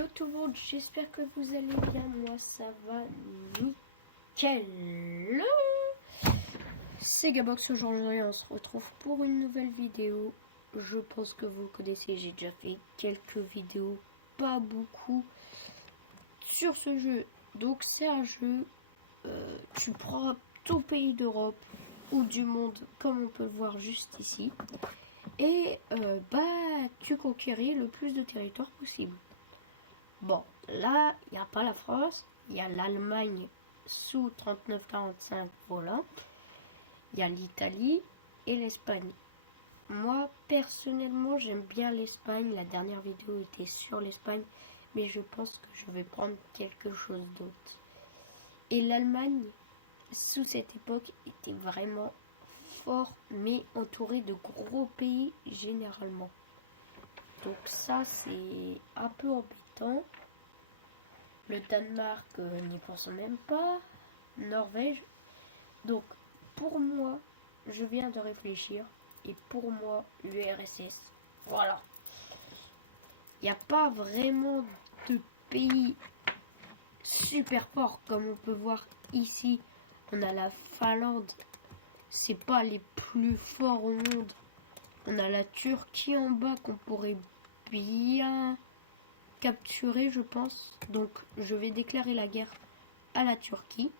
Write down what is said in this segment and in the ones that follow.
Hello tout le monde, j'espère que vous allez bien, moi ça va nickel. C'est Gabox aujourd'hui et on se retrouve pour une nouvelle vidéo. Je pense que vous le connaissez, j'ai déjà fait quelques vidéos, pas beaucoup, sur ce jeu. Donc c'est un jeu, tu prends tout pays d'Europe ou du monde comme on peut le voir juste ici. Et tu conquéris le plus de territoire possible. Bon, là, il n'y a pas la France, il y a l'Allemagne sous 39-45, voilà. Il y a l'Italie et l'Espagne. Moi, personnellement, j'aime bien l'Espagne. La dernière vidéo était sur l'Espagne, mais je pense que je vais prendre quelque chose d'autre. Et l'Allemagne, sous cette époque, était vraiment fort, mais entouré de gros pays généralement. Donc ça, c'est un peu embêtant. Le Danemark, n'y pense même pas. Norvège. Donc, pour moi, je viens de réfléchir. Et pour moi, l'URSS. Voilà. Il n'y a pas vraiment de pays super forts comme on peut voir ici. On a la Finlande. C'est pas les plus forts au monde. On a la Turquie en bas qu'on pourrait bien capturer, je pense. Donc je vais déclarer la guerre à la Turquie.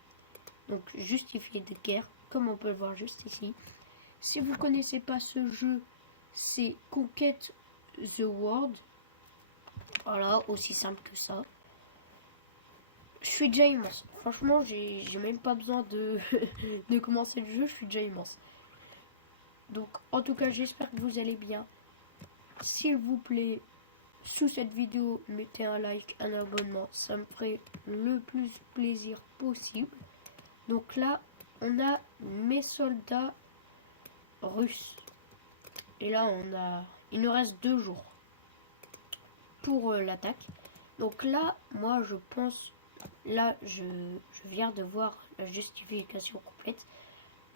Donc justifier de guerre, comme on peut le voir juste ici. Si vous connaissez pas ce jeu, c'est Conquête the World. Voilà, aussi simple que ça. Je suis déjà immense. Franchement, j'ai même pas besoin de, de commencer le jeu, je suis déjà immense. Donc en tout cas, j'espère que vous allez bien. S'il vous plaît, sous cette vidéo, mettez un like, un abonnement, ça me ferait le plus plaisir possible. Donc là, on a mes soldats russes. Et là, il nous reste 2 jours pour l'attaque. Donc là, moi, je pense, là, je viens de voir la justification complète.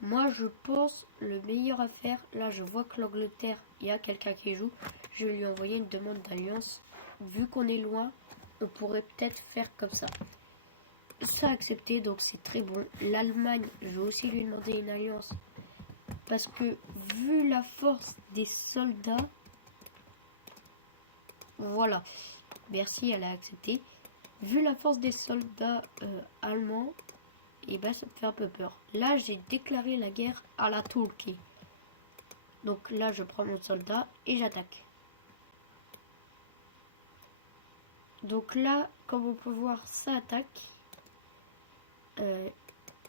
Moi, je pense le meilleur à faire, là, je vois que l'Angleterre, il y a quelqu'un qui joue. Je vais lui envoyer une demande d'alliance. Vu qu'on est loin, on pourrait peut-être faire comme ça. Ça accepté, donc c'est très bon. L'Allemagne, je vais aussi lui demander une alliance. Parce que vu la force des soldats, voilà. Merci, elle a accepté. Vu la force des soldats allemands, et ben ça me fait un peu peur. Là, j'ai déclaré la guerre à la Turquie. Donc là, je prends mon soldat et j'attaque. Donc là, comme on peut voir, ça attaque.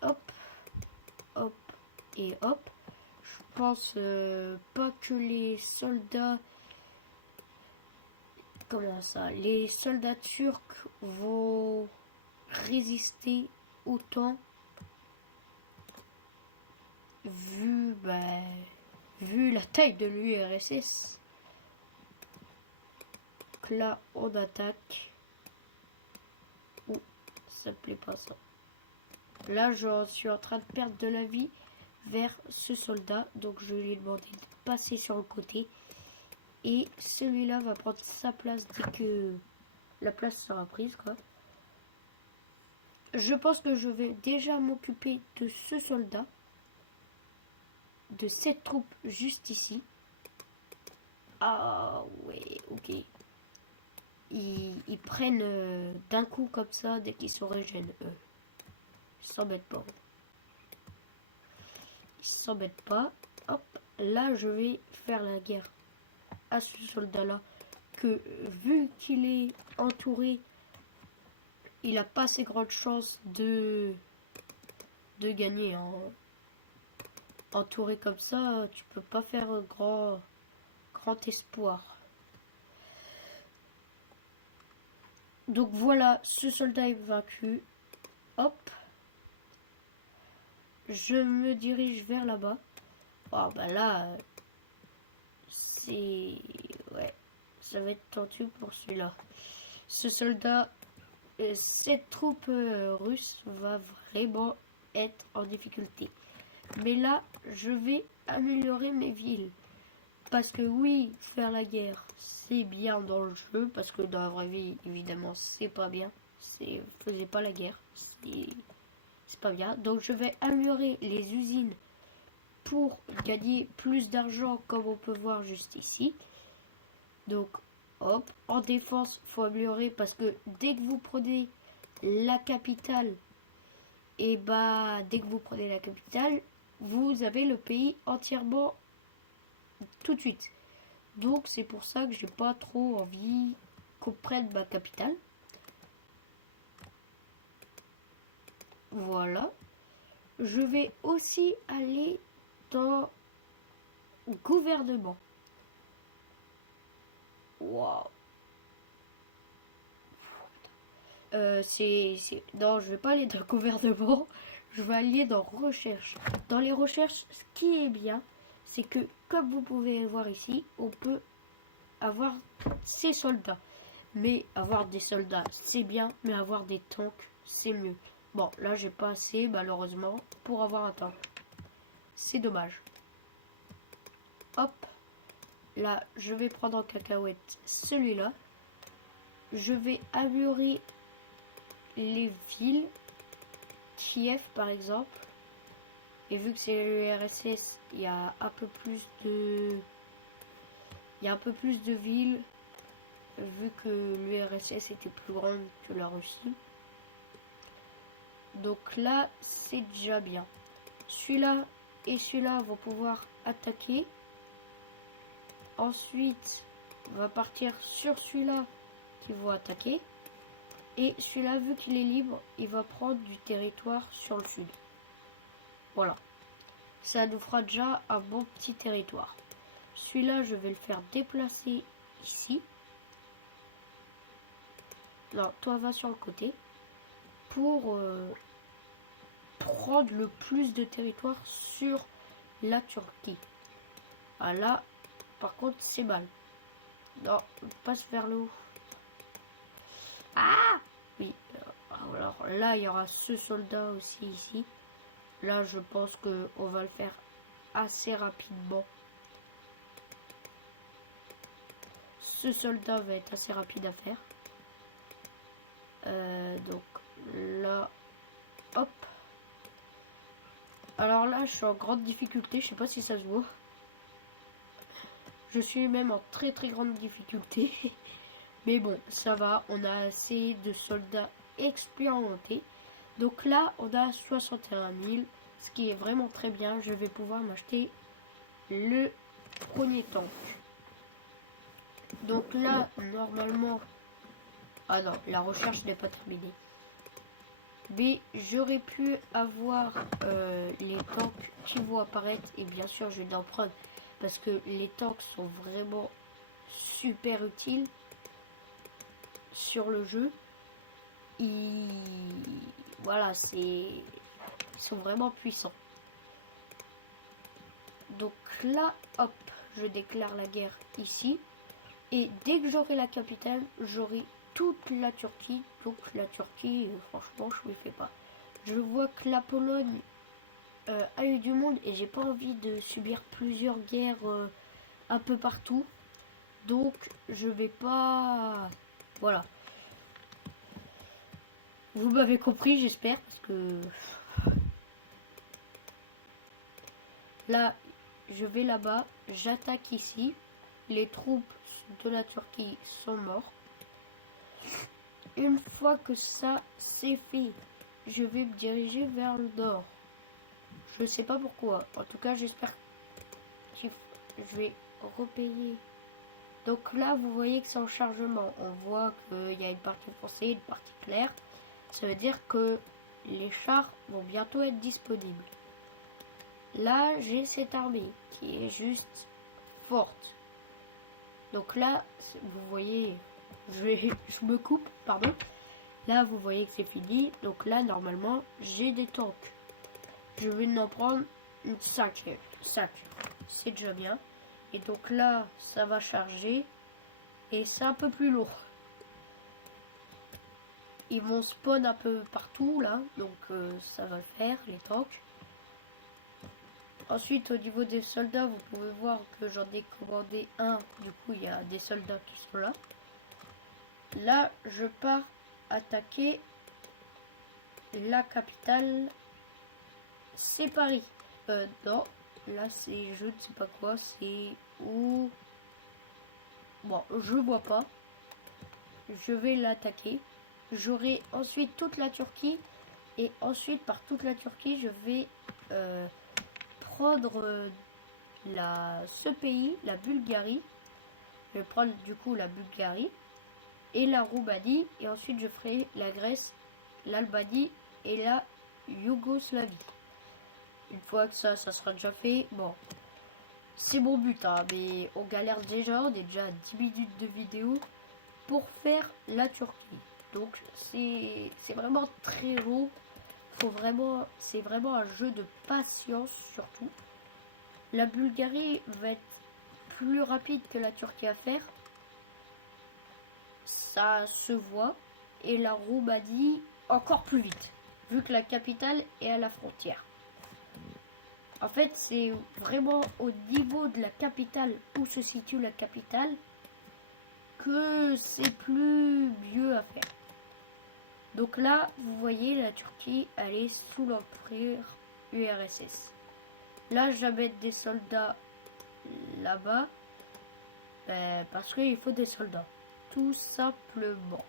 Hop, hop et hop. Je pense pas que les soldats... Comment ça? Les soldats turcs vont résister autant vu la taille de l'URSS. Donc là, on attaque. Ouh, ça me plaît pas ça. Là, je suis en train de perdre de la vie vers ce soldat. Donc, je lui ai demandé de passer sur le côté. Et celui-là va prendre sa place dès que la place sera prise, quoi. Je pense que je vais déjà m'occuper de ce soldat. De cette troupe juste ici. Ah, ouais, ok. Ils prennent d'un coup comme ça dès qu'ils se régènent, eux. Ils s'embêtent pas. Ils s'embêtent pas. Hop, là je vais faire la guerre à ce soldat-là. Que vu qu'il est entouré, il a pas assez grande chance de gagner. Hein. Entouré comme ça, tu peux pas faire grand espoir. Donc voilà, ce soldat est vaincu. Hop. Je me dirige vers là-bas. Oh bah là, c'est... Ouais, ça va être tendu pour celui-là. Ce soldat, cette troupe russe va vraiment être en difficulté. Mais là, je vais améliorer mes villes. Parce que oui, faire la guerre, c'est bien dans le jeu, parce que dans la vraie vie, évidemment, c'est pas bien. Faisez pas la guerre, c'est pas bien. Donc je vais améliorer les usines pour gagner plus d'argent, comme on peut voir juste ici. Donc, hop, en défense, faut améliorer parce que dès que vous prenez la capitale, et bah dès que vous prenez la capitale, vous avez le pays entièrement tout de suite. Donc c'est pour ça que j'ai pas trop envie qu'on prenne ma capitale. Voilà. Je vais aussi aller dans gouvernement. Waouh. Non, je vais pas aller dans le gouvernement. Je vais aller dans recherche. Dans les recherches, ce qui est bien, c'est que, comme vous pouvez le voir ici, on peut avoir ces soldats. Mais avoir des soldats, c'est bien, mais avoir des tanks, c'est mieux. Bon, là, j'ai pas assez, malheureusement, pour avoir un tank. C'est dommage. Hop. Là, je vais prendre en cacahuète celui-là. Je vais améliorer les villes. Kiev, par exemple. Et vu que c'est l'URSS, il y a un peu plus de... Il y a un peu plus de villes. Vu que l'URSS était plus grande que la Russie. Donc là, c'est déjà bien. Celui-là et celui-là vont pouvoir attaquer. Ensuite, on va partir sur celui-là qui va attaquer. Et celui-là, vu qu'il est libre, il va prendre du territoire sur le sud. Voilà. Ça nous fera déjà un bon petit territoire. Celui-là, je vais le faire déplacer ici. Non, toi va sur le côté. Pour prendre le plus de territoire sur la Turquie. Ah là, par contre, c'est mal. Non, on passe vers le haut. Ah oui. Alors là, il y aura ce soldat aussi ici. Là, je pense que on va le faire assez rapidement. Ce soldat va être assez rapide à faire. Donc là, hop. Alors là, je suis en grande difficulté. Je sais pas si ça se voit. Je suis même en très très grande difficulté. Mais bon, ça va. On a assez de soldats expérimentés. Donc là, on a 61 000. Ce qui est vraiment très bien. Je vais pouvoir m'acheter le premier tank. Donc là, normalement... Ah non, la recherche n'est pas terminée. Mais j'aurais pu avoir les tanks qui vont apparaître. Et bien sûr, je vais en prendre. Parce que les tanks sont vraiment super utiles sur le jeu. Voilà, ils sont vraiment puissants. Donc là, hop, je déclare la guerre ici. Et dès que j'aurai la capitale, j'aurai toute la Turquie. Donc la Turquie, franchement, je ne me fais pas. Je vois que la Pologne a eu du monde et j'ai pas envie de subir plusieurs guerres un peu partout. Donc je vais pas... Voilà. Vous m'avez compris, j'espère, parce que... Là, je vais là-bas, j'attaque ici. Les troupes de la Turquie sont mortes. Une fois que ça c'est fait, je vais me diriger vers le nord. Je sais pas pourquoi. En tout cas, j'espère que je vais repayer. Donc là, vous voyez que c'est en chargement. On voit qu'il y a une partie foncée, une partie claire. Ça veut dire que les chars vont bientôt être disponibles. Là, j'ai cette armée qui est juste forte. Donc là, vous voyez, je me coupe, pardon. Là, vous voyez que c'est fini. Donc là, normalement, j'ai des tanks. Je vais en prendre une 5. C'est déjà bien. Et donc là, ça va charger. Et c'est un peu plus lourd. Ils vont spawn un peu partout, là. Donc ça va le faire, les tanks. Ensuite, au niveau des soldats, vous pouvez voir que j'en ai commandé un. Du coup, il y a des soldats qui sont là. Là, je pars attaquer la capitale. C'est Paris. Non, là, c'est je ne sais pas quoi. C'est où? Bon, je vois pas. Je vais l'attaquer. J'aurai ensuite toute la Turquie. Et ensuite, par toute la Turquie, je vais prendre ce pays, la Bulgarie. Je vais prendre du coup la Bulgarie et la Roumanie. Et ensuite, je ferai la Grèce, l'Albanie et la Yougoslavie. Une fois que ça sera déjà fait, bon, c'est mon but, hein, mais on galère déjà, on est déjà à 10 minutes de vidéo pour faire la Turquie. Donc c'est vraiment très long. C'est vraiment un jeu de patience surtout. La Bulgarie va être plus rapide que la Turquie à faire. Ça se voit. Et la Roumanie encore plus vite, vu que la capitale est à la frontière. En fait, c'est vraiment au niveau de la capitale, où se situe la capitale, que c'est plus mieux à faire. Donc là, vous voyez, la Turquie, elle est sous l'empire URSS. Là, je vais mettre des soldats là-bas, parce qu'il faut des soldats, tout simplement.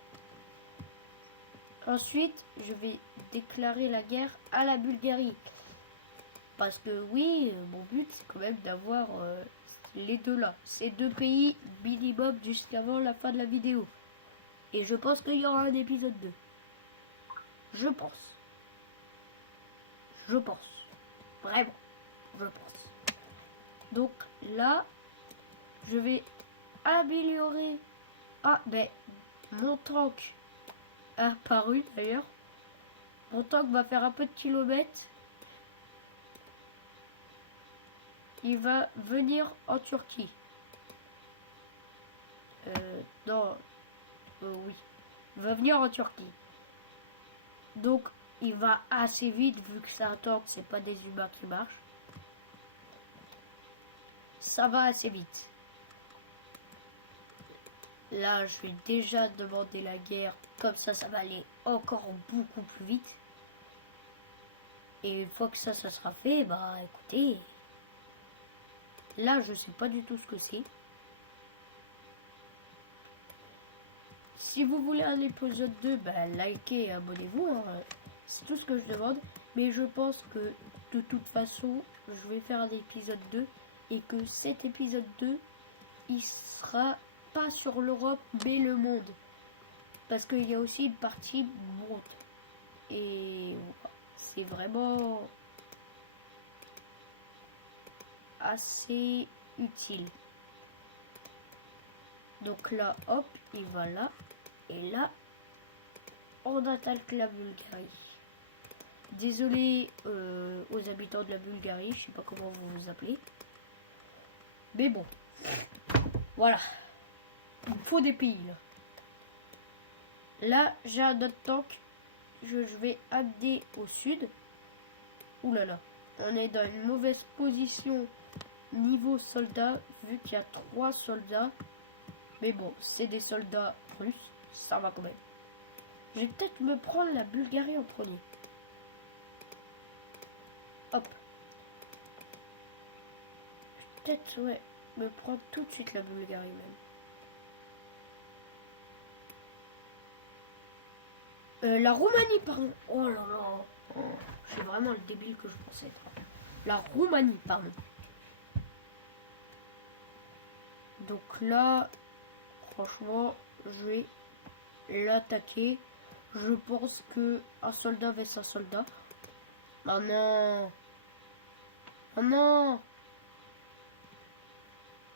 Ensuite, je vais déclarer la guerre à la Bulgarie. Parce que oui, mon but, c'est quand même d'avoir les deux là. Ces deux pays minimum jusqu'avant la fin de la vidéo. Et je pense qu'il y aura un épisode 2. Je pense. Je pense. Vraiment. Je pense. Donc là, je vais améliorer. Ah, ben, mon tank a apparu d'ailleurs. Mon tank va faire un peu de kilomètres. Il va venir en Turquie. Non. Oui. Il va venir en Turquie. Donc, il va assez vite vu que c'est un tank, c'est pas des humains qui marchent. Ça va assez vite. Là, je vais déjà demander la guerre. Comme ça va aller encore beaucoup plus vite. Et une fois que ça sera fait, bah écoutez. Là, je sais pas du tout ce que c'est. Si vous voulez un épisode 2, bah likez et abonnez-vous. Hein. C'est tout ce que je demande. Mais je pense que de toute façon, je vais faire un épisode 2. Et que cet épisode 2, il sera pas sur l'Europe, mais le monde. Parce qu'il y a aussi une partie monde. Et c'est vraiment assez utile. Donc là, hop, il va là. Et là, on attaque la Bulgarie. Désolé aux habitants de la Bulgarie, je sais pas comment vous vous appelez. Mais bon, voilà. Il me faut des pays là. Là, j'ai un autre tank. Je vais amener au sud. Ouh là là, on est dans une mauvaise position niveau soldats, vu qu'il y a 3 soldats. Mais bon, c'est des soldats russes, ça va quand même. Je vais peut-être me prendre la Bulgarie en premier. Hop. Peut-être, ouais, me prendre tout de suite la Bulgarie même. La Roumanie, pardon. Oh là là. Oh, je suis vraiment le débile que je pensais être. La Roumanie, pardon. Donc là, franchement, je vais l'attaquer. Je pense que un soldat vs un soldat. Oh non. Oh non.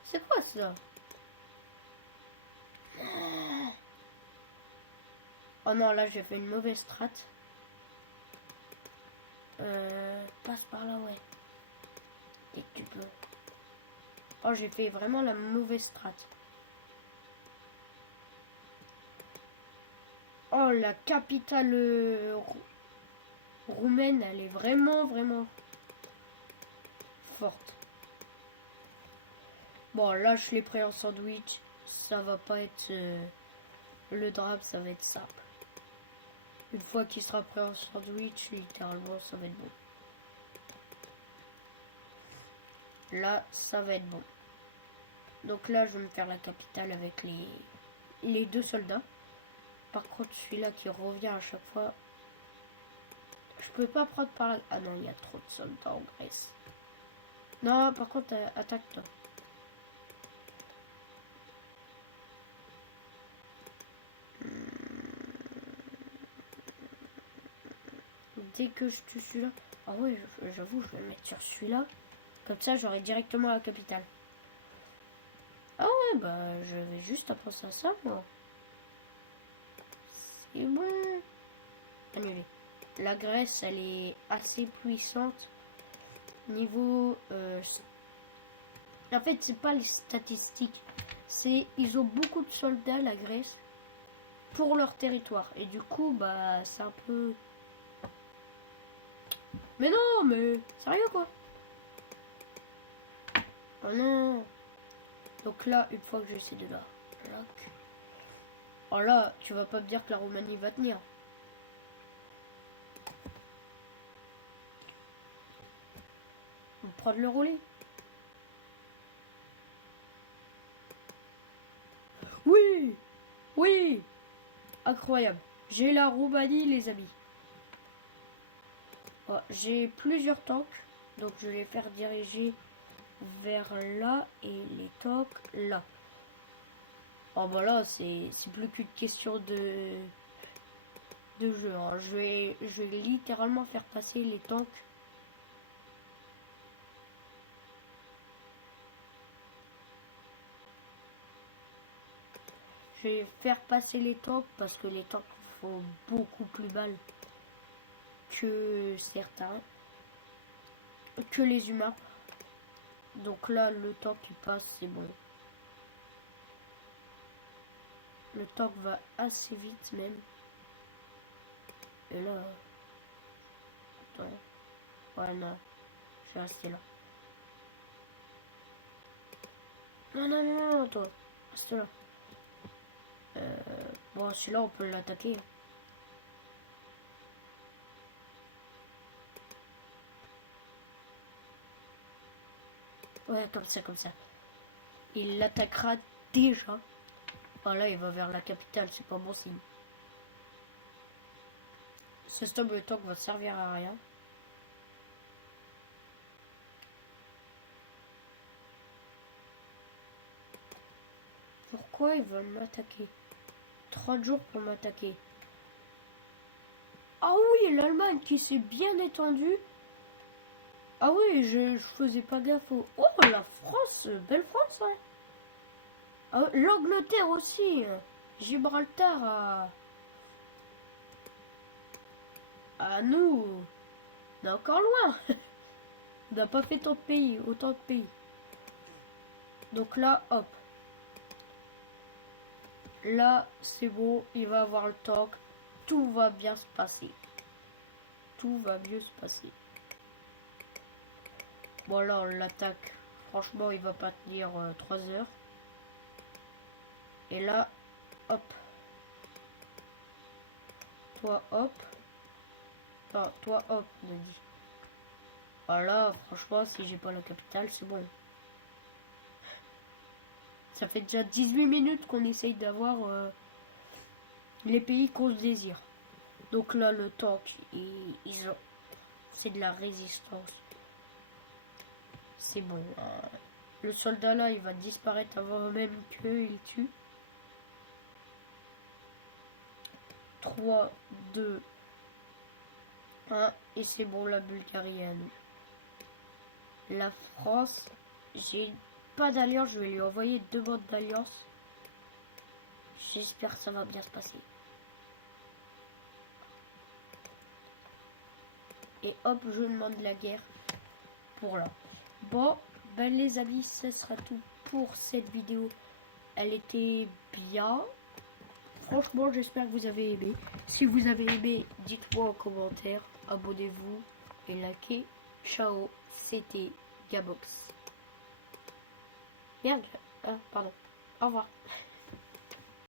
C'est quoi ça? Oh non, là j'ai fait une mauvaise strat. Passe par là, ouais. Et tu peux. Oh, j'ai fait vraiment la mauvaise strat. Oh, la capitale roumaine, elle est vraiment forte. Bon, là, je l'ai pris en sandwich. Ça va pas être... le drame, ça va être simple. Une fois qu'il sera prêt en sandwich, littéralement, ça va être bon. Là, ça va être bon. Donc là, je vais me faire la capitale avec les 2 soldats. Par contre, celui-là qui revient à chaque fois... Je peux pas prendre par là. Ah non, il y a trop de soldats en Grèce. Non, par contre, attaque-toi. Dès que je tue celui-là... Ah ouais, j'avoue, je vais mettre sur celui-là. Comme ça, j'aurai directement la capitale. Ah ouais, bah, je vais juste à penser à ça, moi. C'est bon. Annulé. La Grèce, elle est assez puissante. Niveau... En fait, c'est pas les statistiques. C'est... Ils ont beaucoup de soldats, la Grèce, pour leur territoire. Et du coup, bah, c'est un peu... Mais non, mais... Sérieux, quoi? Oh non. Donc là, une fois que j'essaie de la... Oh là, tu vas pas me dire que la Roumanie va tenir. On va prendre le relais. Oui. Oui. Incroyable. J'ai la Roumanie, les amis. Oh, j'ai plusieurs tanks. Donc je vais les faire diriger vers là et les tanks là. Oh bah là, c'est plus qu'une question de jeu. Hein. Je vais littéralement faire passer les tanks. Je vais faire passer les tanks parce que les tanks font beaucoup plus mal que certains, que les humains. Donc là, le tank qui passe, c'est bon. Le tank va assez vite même. Et là... Attends. Voilà. Je vais rester là. Non, non, non, non, toi. Reste là. Bon, celui-là, on peut l'attaquer. Ouais, comme ça, comme ça. Il l'attaquera déjà. Ah là, il va vers la capitale, c'est pas bon signe. Ce stop le tank va servir à rien. Pourquoi ils veulent m'attaquer? 30 jours pour m'attaquer. Ah oui, l'Allemagne qui s'est bien étendue. Ah oui, je faisais pas gaffe au... Oh, la France, belle France, hein. Ah, l'Angleterre aussi. Gibraltar à nous. On est encore loin. On n'a pas fait tant de pays, autant de pays. Donc là, hop. Là, c'est bon, il va avoir le tank. Tout va bien se passer. Tout va mieux se passer. Bon, là, on l'attaque. Franchement, il va pas tenir 3 heures. Et là, hop. Toi, hop. Enfin, toi, hop, me dit. Voilà, franchement, si j'ai pas la capitale, c'est bon. Ça fait déjà 18 minutes qu'on essaye d'avoir les pays qu'on se désire. Donc là, le tank, ils ont... C'est de la résistance. C'est bon. Le soldat là, il va disparaître avant même qu'il tue. 3, 2, 1. Et c'est bon, la Bulgarie est à nous. La France, j'ai pas d'alliance, je vais lui envoyer 2 bottes d'alliance. J'espère que ça va bien se passer. Et hop, je demande la guerre pour là. Bon, ben les amis, ce sera tout pour cette vidéo. Elle était bien. Franchement, j'espère que vous avez aimé. Si vous avez aimé, dites-moi en commentaire. Abonnez-vous et likez. Ciao, c'était Gigabox. Merde, pardon. Au revoir.